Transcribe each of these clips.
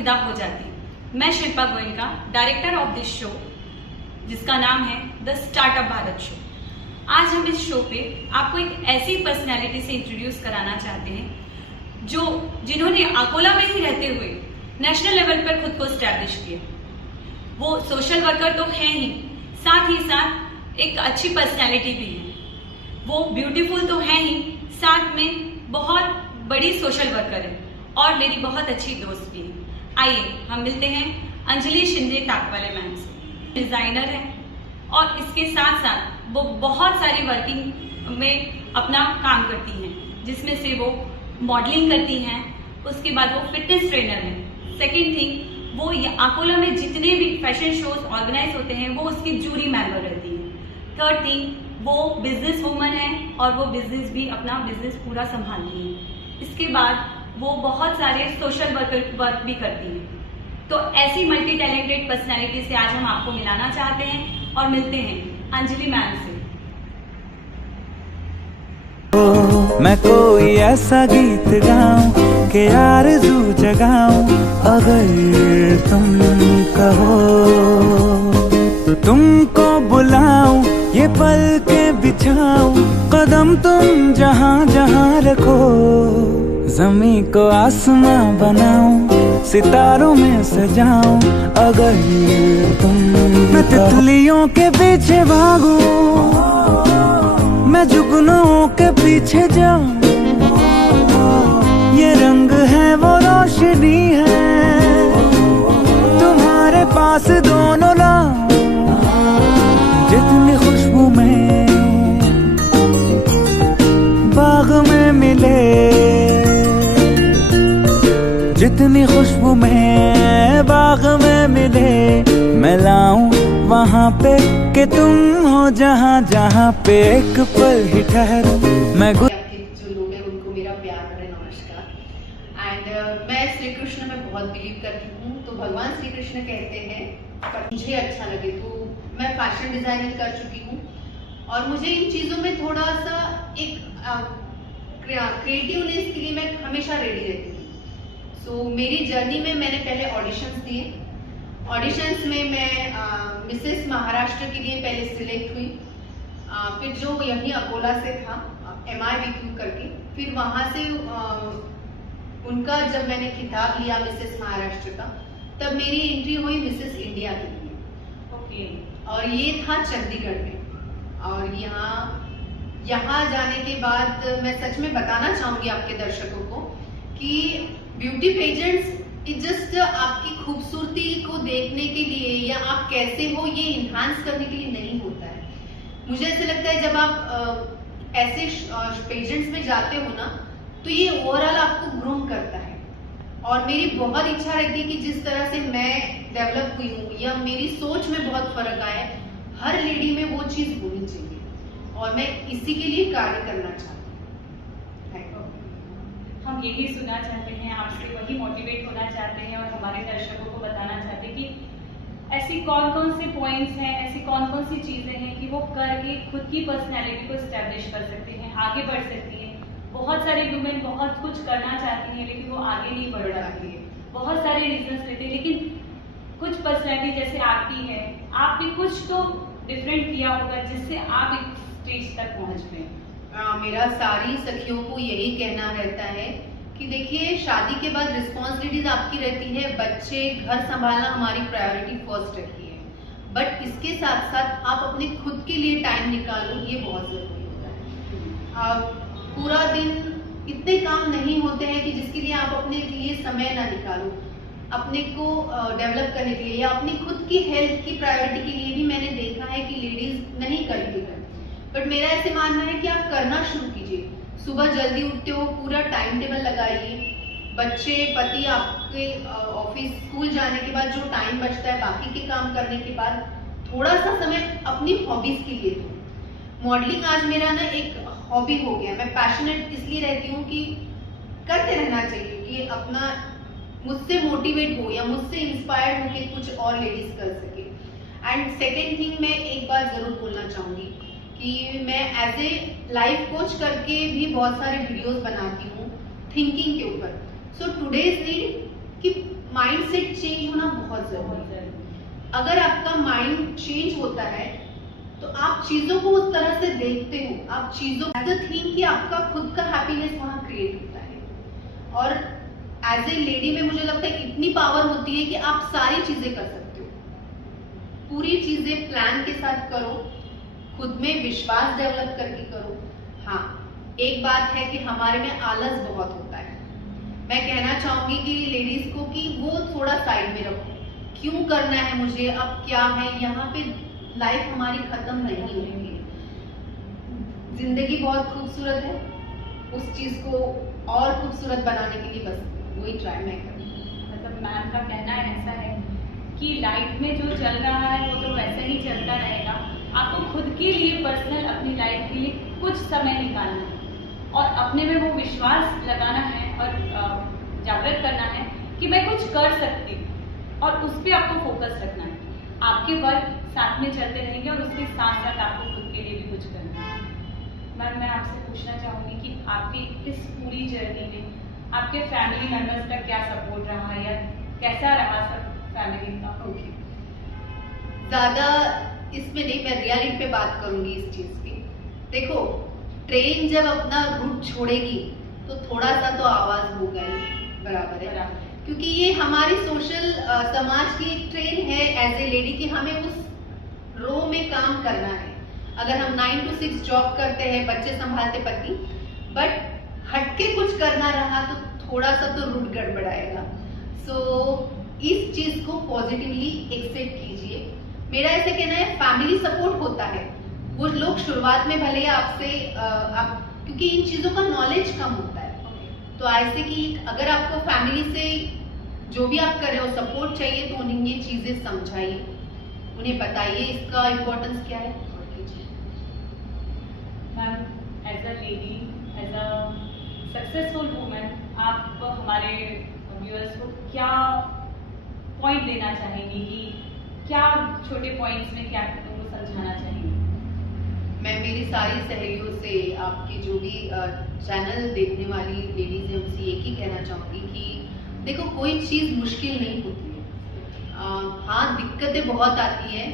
फिदा हो जाती है। मैं Shilpa Goenka, director of this show जिसका नाम है द स्टार्टअप भारत शो। आज हम इस शो पे आपको एक ऐसी पर्सनैलिटी से इंट्रोड्यूस कराना चाहते हैं जिन्होंने अकोला में ही रहते हुए नेशनल लेवल पर खुद को स्टैब्लिश किया। वो सोशल वर्कर तो है ही साथ एक अच्छी पर्सनैलिटी भी है। वो ब्यूटीफुल तो है ही, साथ में बहुत बड़ी सोशल वर्कर है और मेरी बहुत अच्छी दोस्त भी है। आइए हम मिलते हैं अंजलि शिंदे ताकवाले मैम से। डिजाइनर है और इसके साथ साथ वो बहुत सारी वर्किंग में अपना काम करती हैं, जिसमें से वो मॉडलिंग करती हैं, उसके बाद वो फिटनेस ट्रेनर है। सेकेंड थिंग, वो अकोला में जितने भी फैशन शोज ऑर्गेनाइज होते हैं वो उसकी जूरी मेंबर रहती है। थर्ड थिंग, वो बिजनेस वूमन है और वो बिजनेस भी अपना बिजनेस पूरा संभालती है। इसके बाद वो बहुत सारे सोशल वर्क भी करती है। तो ऐसी मल्टी टैलेंटेड पर्सनैलिटी से आज हम आपको मिलाना चाहते हैं और मिलते हैं अंजलि मैम से। मैं कोई ऐसा गीत गाऊं कि आरज़ू जगाऊं, अगर तुम कहो तुमको बुलाऊं, ये पल के बिछाऊं, कदम तुम जहां जहां रखो, ज़मीं को आसमां बनाऊं, सितारों में सजाऊं, अगर तुम मैं तितलियों के पीछे भागूं, मैं जुगनुओं के पीछे जाऊं, ये रंग है वो रोशनी है, तुम्हारे पास दोनों लाऊं, जितनी खुशबू में बाग में मिले, जितनी खुशबू में बाग में मिले, मैं लाऊं वहाँ पे कि तुम हो जहाँ जहाँ पे एक पल ही ठहरो। मैं जो लोग हैं उनको मेरा प्यार भरा नमस्कार। एंड मैं श्री कृष्ण में बहुत बिलीव करती हूँ। तो भगवान श्री कृष्ण कहते हैं पर मुझे अच्छा लगे, तो मैं फैशन डिजाइनिंग कर चुकी हूँ और मुझे इन चीज़ों में थोड़ा सा एक क्रिएटिवनेस के लिए मैं हमेशा रेडी रहती हूँ। सो मेरी जर्नी में मैंने पहले ऑडिशंस दिए। ऑडिशंस में मैं मिसेस महाराष्ट्र के लिए पहले सिलेक्ट हुई, फिर जो यहीं अकोला से था MIBQ करके, फिर वहाँ से उनका जब मैंने खिताब लिया मिसेस महाराष्ट्र का, तब मेरी एंट्री हुई मिसेस इंडिया के लिए। ओके। और ये था चंडीगढ़ में। और यहाँ जाने के बाद मैं सच में बताना चाहूँगी आपके दर्शकों को कि ब्यूटी पेजेंट्स जस्ट आपकी खूबसूरती को देखने के लिए या आप कैसे हो ये इन्हांस करने के लिए नहीं होता है। मुझे ऐसे लगता है जब आप ऐसे पेजेंट्स में जाते हो ना, तो ये ओवरऑल आपको ग्रूम करता है। और मेरी बहुत इच्छा रहती है कि जिस तरह से मैं डेवलप हुई हूँ या मेरी सोच में बहुत फर्क आया है, हर लेडी में वो चीज होनी चाहिए और मैं इसी के लिए कार्य करना चाहती हूँ। हम यही सुनना चाहते हैं आपसे, वही मोटिवेट होना चाहते हैं और हमारे दर्शकों को बताना चाहते हैं कि ऐसी कौन कौन से पॉइंट्स हैं, ऐसी कौन कौन सी चीजें हैं कि वो करके खुद की पर्सनैलिटी को स्टैब्लिश कर सकते हैं, आगे बढ़ सकती हैं। बहुत सारे वुमेन बहुत कुछ करना चाहती हैं लेकिन वो आगे नहीं बढ़ पाती है, बहुत सारे रीजंस रहते हैं। लेकिन कुछ पर्सनैलिटी जैसे आपकी है, आपने कुछ तो डिफरेंट किया होगा जिससे आप एक स्टेज तक पहुंच गए। मेरा सारी सखियों को यही कहना रहता है कि देखिए, शादी के बाद रिस्पॉन्सिबिलिटीज आपकी रहती है, बच्चे घर संभालना हमारी प्रायोरिटी फर्स्ट रखी है, बट इसके साथ साथ आप अपने खुद के लिए टाइम निकालो, ये बहुत जरूरी होता है। पूरा दिन इतने काम नहीं होते हैं कि जिसके लिए आप अपने लिए समय ना निकालो, अपने को डेवलप करने के लिए या अपनी खुद की हेल्थ की प्रायोरिटी के लिए भी मैंने देखा है कि लेडीज नहीं करती है। बट मेरा ऐसे मानना है कि आप करना शुरू कीजिए। सुबह जल्दी उठते हो, पूरा टाइम टेबल लगाइए। बच्चे, पति आपके ऑफिस, स्कूल जाने के बाद जो टाइम बचता है बाकी के काम करने के बाद थोड़ा सा समय अपनी हॉबीज के लिए दो। मॉडलिंग आज मेरा ना एक हॉबी हो गया। मैं पैशनेट इसलिए रहती हूँ कि करते रहना चाहिए कि अपना मुझसे मोटिवेट हो या मुझसे इंस्पायर्ड हो के कुछ और लेडीज कर सके। एंड सेकेंड थिंग, मैं एक बात जरूर बोलना चाहूंगी कि मैं एज ए लाइफ कोच करके भी बहुत सारे वीडियोस बनाती हूँ थिंकिंग के ऊपर। सो टुडेज नीड कि माइंडसेट चेंज होना बहुत जरूरी है। अगर आपका माइंड चेंज होता है तो आप चीजों को उस तरह से देखते हो, आप चीजों थिंक कि आपका खुद का हैप्पीनेस वहां क्रिएट होता है। और एज ए लेडी में मुझे लगता है इतनी पावर होती है कि आप सारी चीजें कर सकते हो, पूरी चीजें प्लान के साथ करो, खुद में विश्वास डेवलप करके करो। हाँ, एक बात है कि हमारे में आलस बहुत होता है। मैं कहना चाहूंगी कि लेडीज को कि वो थोड़ा साइड में रखो, क्यों करना है मुझे, अब क्या है, यहाँ पे लाइफ हमारी खत्म नहीं होगी। जिंदगी बहुत खूबसूरत है, उस चीज को और खूबसूरत बनाने के लिए बस वही ट्राई मैं करूँ। मतलब मैम का कहना ऐसा है कि लाइफ में जो चल रहा है वो तो वैसे ही चलता रहेगा, आपको खुद के लिए पर्सनल अपनी लाइफ के लिए कुछ समय निकालना है और अपने में वो विश्वास लगाना है और जागृत करना है कि मैं कुछ कर सकती हूँ और उस पर आपको फोकस रखना है। आपके वर्क साथ में चलते रहेंगे और उसके साथ साथ आपको खुद के लिए भी कुछ करना है। मैम, मैं आपसे पूछना चाहूँगी कि आपकी इस पूरी जर्नी में आपके फैमिली मेंबर्स का क्या सपोर्ट रहा या कैसा रहा सब फैमिली का? ओके, ज्यादा इसमें नहीं, मैं रियलिटी पे बात करूंगी इस चीज की। देखो, ट्रेन जब अपना रूट छोड़ेगी तो थोड़ा सा तो आवाज होगा ही, बराबर है, क्योंकि ये हमारी सोशल समाज की एक ट्रेन है एज ए लेडी कि हमें उस रो में काम करना है। अगर हम 9 to 6 जॉब करते हैं, बच्चे संभालते, पति, बट हटके कुछ करना रहा तो थोड़ा सा तो रूट गड़बड़ाएगा। सो इस चीज को पॉजिटिवली एक्सेप्ट कीजिए। मेरा ऐसे कहना है, फैमिली सपोर्ट होता है, वो लोग शुरुआत में भले आपसे क्योंकि इन चीजों का नॉलेज कम होता है, तो ऐसे कि अगर आपको फैमिली से जो भी आप कर रहे हो सपोर्ट चाहिए तो उन्हें ये चीजें समझाइए, उन्हें बताइए इसका इम्पोर्टेंस क्या है। Ma'am, as a lady, as a successful women, आप हमारे व्यूअर्स को क्या पॉइंट देना चाहेंगी कि क्या छोटे पॉइंट्स में क्या उनको समझाना चाहेंगी? मैं मेरी सारी सहेलियों से, आपकी जो भी चैनल देखने वाली लेडीज है, उनसे एक ही कहना चाहूंगी कि देखो, कोई चीज मुश्किल नहीं होती है। हाँ, दिक्कतें बहुत आती हैं,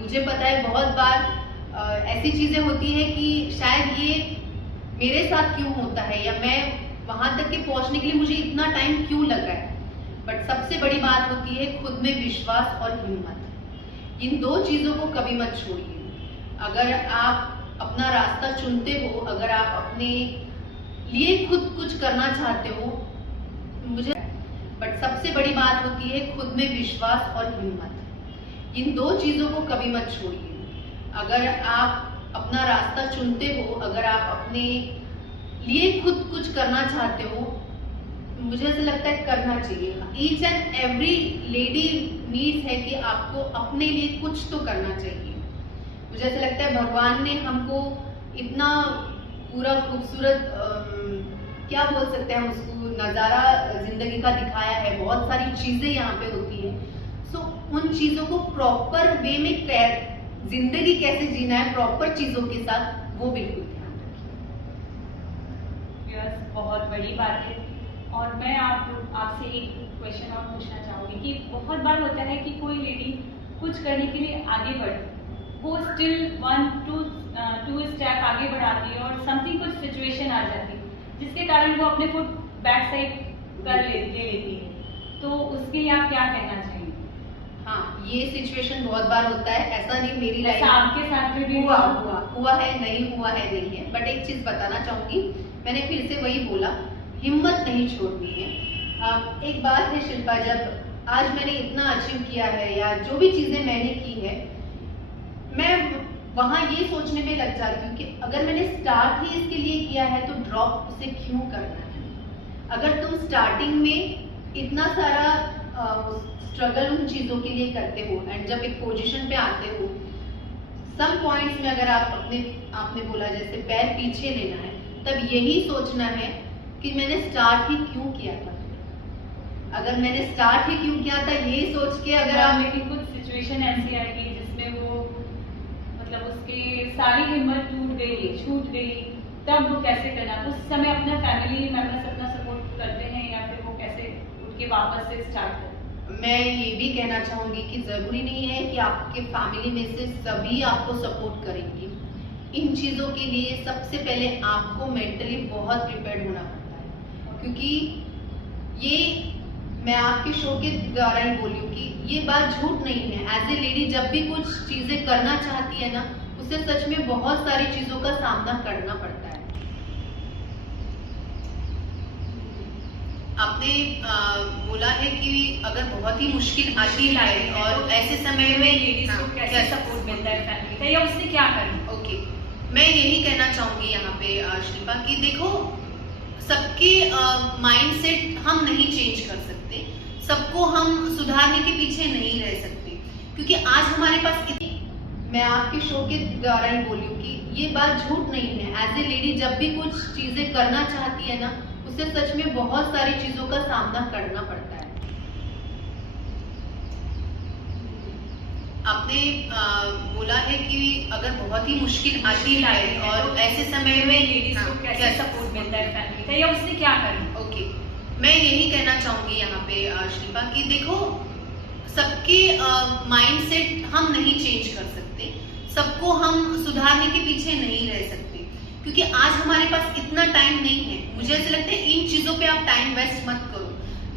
मुझे पता है बहुत बार ऐसी चीजें होती हैं कि शायद ये मेरे साथ क्यों होता है या मैं वहां तक के पहुंचने के लिए मुझे इतना टाइम क्यों लगा है। बट सबसे बड़ी बात होती है खुद में विश्वास और हिम्मत। इन दो चीजों को कभी मत छोड़िए। अगर आप अपना रास्ता चुनते हो, अगर आप अपने लिए खुद कुछ करना चाहते हो, मुझे बट सबसे बड़ी बात होती है खुद में विश्वास और हिम्मत। इन दो चीजों को कभी मत छोड़िए। अगर आप अपना रास्ता चुनते हो, अगर आप अपने लिए खुद कुछ करना चाहते हो, मुझे ऐसा लगता है करना चाहिए। Each and every lady needs है कि आपको अपने लिए कुछ तो करना चाहिए। मुझे ऐसा लगता है भगवान ने हमको इतना पूरा खूबसूरत क्या बोल सकते हैं उसको, नजारा जिंदगी का दिखाया है। बहुत सारी चीजें यहाँ पे होती है। सो उन चीजों को प्रॉपर वे में जिंदगी कैसे जीना है प्रॉपर चीजों के साथ, वो बिल्कुल ध्यान रखिए। बहुत बड़ी बात है। और मैं आपसे एक क्वेश्चन और पूछना चाहूंगी कि बहुत बार होता है कि कोई लेडी कुछ करने के लिए आगे बढ़े, वो स्टिल 1-2 स्टेप आगे बढ़ाती है और समथिंग कुछ सिचुएशन आ जाती है जिसके कारण वो अपने फुट बैक साइड ले लेती है, तो उसके लिए आप क्या कहना चाहेंगे? हाँ, ये सिचुएशन बहुत बार होता है। ऐसा नहीं मेरी लाइफ आपके साथ में भी हुआ है, नहीं हुआ है नहीं है। बट एक चीज बताना चाहूंगी, मैंने फिर से वही बोला, हिम्मत नहीं छोड़नी है। एक बात है शिल्पा, जब आज मैंने इतना अचीव किया है या जो भी चीजें मैंने की है, मैं वहां ये सोचने में लग जाती हूँ कि अगर मैंने स्टार्ट ही इसके लिए किया है तो ड्रॉप उसे क्यों करना है। अगर तुम स्टार्टिंग में इतना सारा स्ट्रगल उन चीजों के लिए करते हो एंड जब एक पोजीशन पे आते हो, सम पॉइंट्स में अगर आपने बोला जैसे पैर पीछे लेना है, तब यही सोचना है कि मैंने स्टार्ट ही क्यों किया था। अगर मैंने स्टार्ट ही क्यों किया था ये सोच के अगर आप लेकिन कुछ सिचुएशन ऐसी आएगी जिसमें वो मतलब उसकी सारी हिम्मत छूट गई, तब वो कैसे करना? उस समय अपना फैमिली मेंबर्स अपना सपोर्ट करते हैं या फिर वो कैसे उठ के वापस से स्टार्ट करते हैं? मैं ये भी कहना चाहूंगी कि जरूरी नहीं है कि आपके फैमिली में से सभी आपको सपोर्ट करेंगे। इन चीजों के लिए सबसे पहले आपको मेंटली बहुत प्रिपेयर्ड होना पड़ता है, क्योंकि ये मैं आपके शो के द्वारा ही बोली हूँ कि ये बात झूठ नहीं है। एज ए लेडी जब भी कुछ चीजें करना चाहती है ना, उसे सच में बहुत सारी चीजों का सामना करना पड़ता है। आपने बोला है कि अगर बहुत ही मुश्किल आती है और ऐसे समय में लेडीज को कैसे सपोर्ट मिलता है फैमिली का, या उसने क्या करना। ओके, मैं यही कहना चाहूंगी यहाँ पे शिल्पा कि देखो, सबके माइंडसेट हम नहीं चेंज कर सकते, सबको हम सुधारने के पीछे नहीं रह सकते, क्योंकि आज हमारे पास मैं आपके शो के द्वारा ही बोली हूँ कि ये बात झूठ नहीं है। एज ए लेडी जब भी कुछ चीजें करना चाहती है ना, उसे सच में बहुत सारी चीजों का सामना करना पड़ता है। आपने बोला है कि अगर बहुत ही मुश्किल आती है और ऐसे समय में लेडीज को कैसे सपोर्ट मिलता है फैमिली का, या उसने क्या करना। ओके, मैं यही कहना चाहूंगी यहाँ पे शिल्पा कि देखो, सबके माइंडसेट हम नहीं चेंज कर सकते, सबको हम सुधारने के पीछे नहीं रह सकते, क्योंकि आज हमारे पास इतना टाइम नहीं है। मुझे ऐसा लगता है इन चीजों पे आप टाइम वेस्ट मत करो।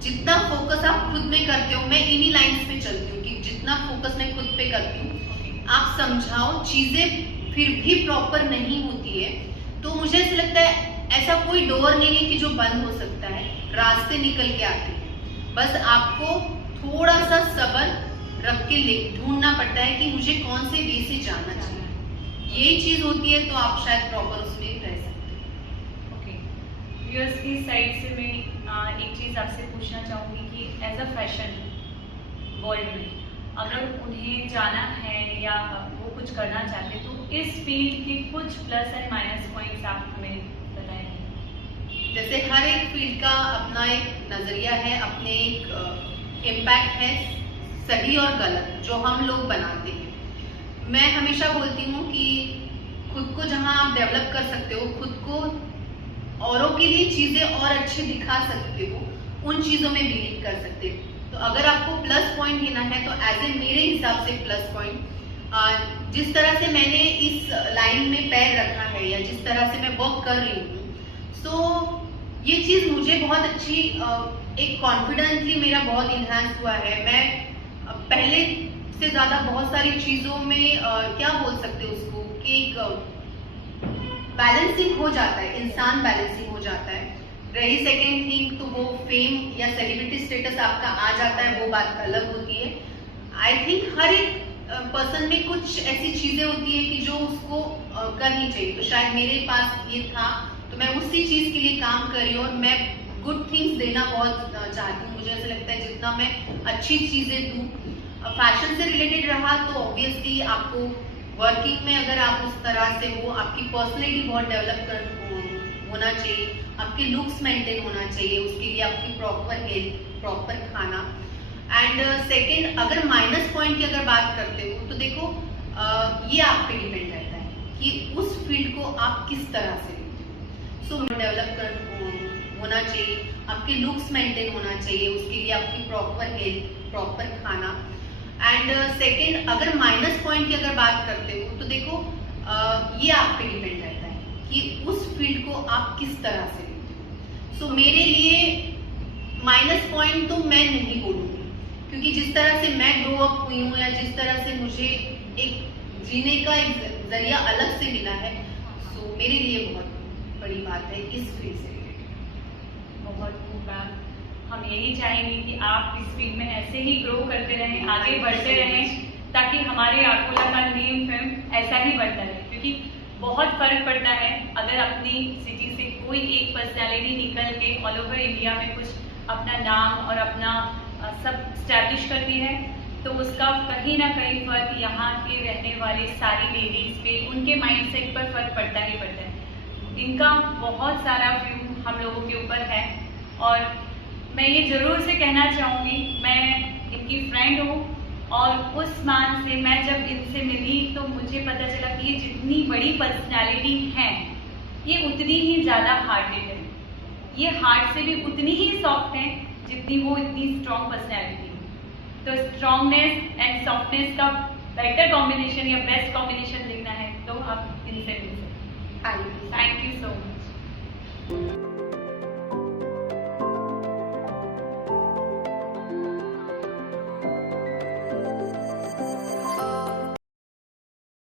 जितना फोकस आप खुद में करते हो, मैं इन्हीं लाइंस पे चलती हूँ कि जितना फोकस मैं खुद पे करती हूँ, आप समझाओ, चीजें फिर भी प्रॉपर नहीं होती है तो मुझे ऐसा लगता है ऐसा कोई डोर नहीं है कि जो बंद हो सकता है, रास्ते निकल के आते हैं। बस आपको थोड़ा सा सब्र रख के ढूंढना पड़ता है कि मुझे कौन से वे से जाना चाहिए। यही चीज होती है तो आप शायद प्रॉपर उसमें रह सकते हैं। ओके, व्यूअर्स की साइड से मैं एक चीज़ आपसे पूछना चाहूँगी कि एज अ फैशन वर्ल्ड में अगर उन्हें जाना है या वो कुछ करना चाहते हैं तो इस फील्ड के कुछ प्लस एंड माइनस पॉइंट्स आप हमें बताएंगे। जैसे हर एक फील्ड का अपना एक नजरिया है, अपने एक इम्पैक्ट है, सही और गलत जो हम लोग बनाते हैं। मैं हमेशा बोलती हूँ कि खुद को जहाँ आप डेवलप कर सकते हो, खुद को औरों के लिए चीजें और अच्छे दिखा सकते हो, उन चीजों में बिलीव कर सकते हो। तो अगर आपको प्लस पॉइंट लेना है तो एज ए मेरे हिसाब से प्लस पॉइंट, जिस तरह से मैंने इस लाइन में पैर रखा है या जिस तरह से मैं वर्क कर रही हूँ, सो ये चीज मुझे बहुत अच्छी, एक कॉन्फिडेंटली मेरा बहुत इन्हांस हुआ है। मैं पहले से ज्यादा बहुत सारी चीजों में क्या बोल सकते हो उसको कि एक बैलेंसिंग हो जाता है, इंसान बैलेंसिंग हो जाता है। रही सेकेंड थिंग तो वो फेम या सेलिब्रिटी स्टेटस आपका आ जाता है, वो बात अलग होती है। आई थिंक हर एक पर्सन में कुछ ऐसी चीजें होती है कि जो उसको करनी चाहिए, तो शायद मेरे पास ये था तो मैं उसी चीज के लिए काम कर रही हूँ और मैं गुड थिंग्स देना बहुत चाहती हूँ। मुझे ऐसा लगता है जितना मैं अच्छी चीजें दूँ, फैशन से रिलेटेड रहा तो ऑब्वियसली आपको वर्किंग में अगर आप उस तरह से हो, आपकी पर्सनैलिटी बहुत डेवलप होना चाहिए, आपके लुक्स मेंटेन होना चाहिए, उसके लिए आपकी प्रॉपर हेल्थ, प्रॉपर खाना। एंड सेकेंड, अगर माइनस पॉइंट की अगर बात करते हो तो देखो, ये आप पे डिपेंड रहता है कि उस फील्ड को आप किस तरह से सो डेवलप होना चाहिए, आपके लुक्स मेंटेन होना चाहिए, उसके लिए आपकी प्रॉपर हेल्थ, प्रॉपर खाना। एंड सेकेंड, अगर माइनस पॉइंट की अगर बात करते हो तो देखो, ये आप पे डिपेंड रहता है कि उस फील्ड को आप किस तरह से लेते हो। सो मेरे लिए माइनस पॉइंट तो मैं नहीं बोलूँगी, क्योंकि जिस तरह से मैं ग्रो अप हुई हूँ या जिस तरह से मुझे एक जीने का एक जरिया अलग से मिला है, सो मेरे लिए बहुत बड़ी बात है इस फील्ड से रिलेटेड। बहुत खूब मैम, हम यही चाहेंगे कि आप इस फील्ड में ऐसे ही ग्रो करते रहें, आगे बढ़ते रहें, ताकि हमारे आकोला का नेम फिल्म ऐसा ही बढ़ता रहे। क्योंकि बहुत फर्क पड़ता है अगर अपनी सिटी से कोई एक पर्सनालिटी निकल के ऑल ओवर इंडिया में कुछ अपना नाम और अपना सब स्टैब्लिश करती है, तो उसका कहीं ना कहीं फर्क यहाँ के रहने वाले सारी लेडीज पे, उनके माइंडसेट पर फर्क पड़ता ही पड़ता है। इनका बहुत सारा व्यू हम लोगों के ऊपर है और मैं ये जरूर से कहना चाहूँगी, मैं इनकी फ्रेंड हूँ और उस मान से मैं जब इनसे मिली तो मुझे पता चला कि ये जितनी बड़ी पर्सनैलिटी हैं, ये उतनी ही ज़्यादा हार्टेड है। ये हार्ट से भी उतनी ही सॉफ्ट हैं जितनी वो इतनी स्ट्रॉन्ग पर्सनैलिटी है। तो स्ट्रॉन्गनेस एंड सॉफ्टनेस का बेटर कॉम्बिनेशन या बेस्ट कॉम्बिनेशन देखना है तो आप इनसे मिल सकते हैं। हाँ जी।